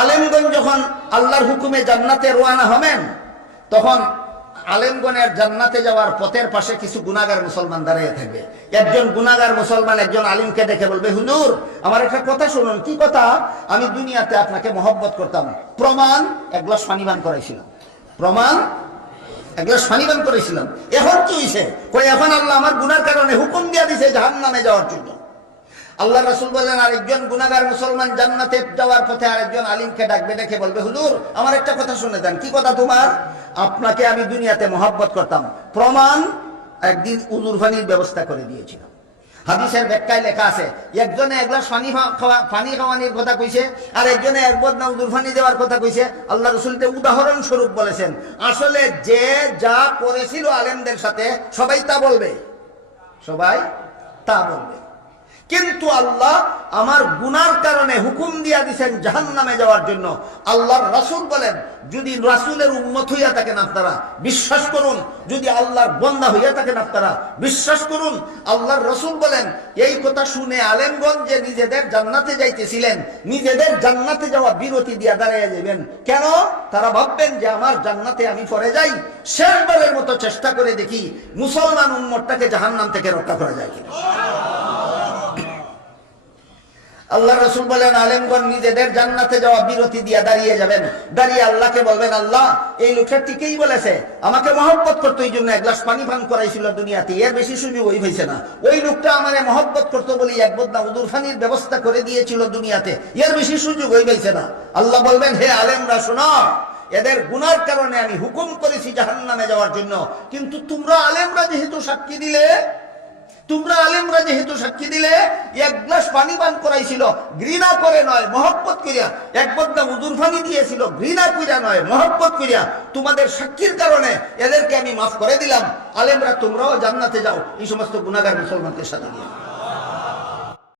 আলেমগণ যখন আল্লাহর হুকুমে জান্নাতে রওনা হবেন, তখন আলেমগণের জান্নাতে যাওয়ার পথের পাশে কিছু গুনাহগার মুসলমান দাঁড়িয়ে থাকবে। একজন গুনাহগার মুসলমান একজন আলিমকে দেখে বলবে, হুজুর আমার একটা কথা শুনুন। কি কথা? আমি দুনিয়াতে আপনাকে মহব্বত করতাম, প্রমাণ এক গ্লাস পানি পান করাইছিলাম, প্রমাণ এক গ্লাস পানি পান করেছিলাম। এখন কি হয়েছে? কই এখন আল্লাহ আমার গুনার কারণে হুকুম দিয়ে দিছে জাহান্নামে যাওয়ার জন্য। আল্লাহ রাসূল বলেন, আরেকজন গুনাহগার মুসলমান জান্নাতে যাওয়ার পথে আরেকজন আলিমকে ডাকবে, ডেকে বলবে, হুজুর আমার একটা কথা শুনে দেন। কি কথা তোমার? আপনাকে আমি দুনিয়াতে মহব্বত করতাম, প্রমাণ একদিন উজুর পানির ব্যবস্থা করে দিয়েছিলাম। হাদিসের ব্যাখ্যায় লেখা আছে, একজনে এক গ্লাস পানি খাওয়ানির কথা কইছে, আর একজনে এক বদনা উজুর পানি দেওয়ার কথা কইছে। আল্লাহ রাসূল উদাহরণ স্বরূপ বলেছেন, আসলে যে যা করেছিল আলেমদের সাথে সবাই তা বলবে, সবাই তা বলবে। কিন্তু আল্লাহ আমার গুনার কারণে হুকুম দিয়া দিয়েছেন জাহান্নামে যাওয়ার জন্য। আল্লাহর রাসূল বলেন, যদি রাসূলের উম্মত হইয়া থাকেন আপনারা বিশ্বাস করুন, যদি আল্লাহর বান্দা হইয়া থাকেন আপনারা বিশ্বাস করুন। আল্লাহর রাসূল বলেন, এই কথা শুনে আলেমগণ যে নিজেদের জান্নাতে যাইতেছিলেন, নিজেদের জান্নাতে যাওয়া বিরতি দিয়া দাঁড়িয়ে যাবেন। কেন? তারা ভাববেন যে আমার জান্নাতে আমি পরে যাই, শেষবারের মতো চেষ্টা করে দেখি মুসলমান উম্মতটাকে জাহান্নাম থেকে রক্ষা করা যায় কিনা। আল্লাহ রাসূল বলেন, আলেমগণ নিজেদের জান্নাতে যাওয়া বিরতি দিয়া দাঁড়িয়ে যাবেন, দাঁড়িয়ে আল্লাহকে বলবেন, আল্লাহ এই লোকটা ঠিকই বলেছে, আমাকে মহব্বত করতো এই জন্য এক গ্লাস পানি পান করাইছিল দুনিয়াতে, এর বেশি সুযোগ ওই হয়েছে না। ওই লোকটা আমারে মহব্বত করতো বলে এক বদনা উজুর পানির ব্যবস্থা করে দিয়েছিল দুনিয়াতে, এর বেশি সুযোগ ওই হয়েছে না। আল্লাহ বলবেন, হে আলেমরা শোনো, এদের গুনার কারণে আমি হুকুম করেছি জাহান্নামে যাওয়ার জন্য, কিন্তু তোমরা আলেমরা যেহেতু সাক্ষী দিলে, এক গ্লাস পানি পান করাইছিল ঘৃণা করে নয় মহব্বত করিয়া, এক বদনা উজুর পানি দিয়েছিল ঘৃণা করিয়া নয় মহব্বত করিয়া, তোমাদের সাক্ষীর কারণে এদেরকে আমি মাফ করে দিলাম। আলেমরা তোমরাও জান্নাতে যাও এই সমস্ত গুনাহগার মুসলমানদের সাথে নিয়ে।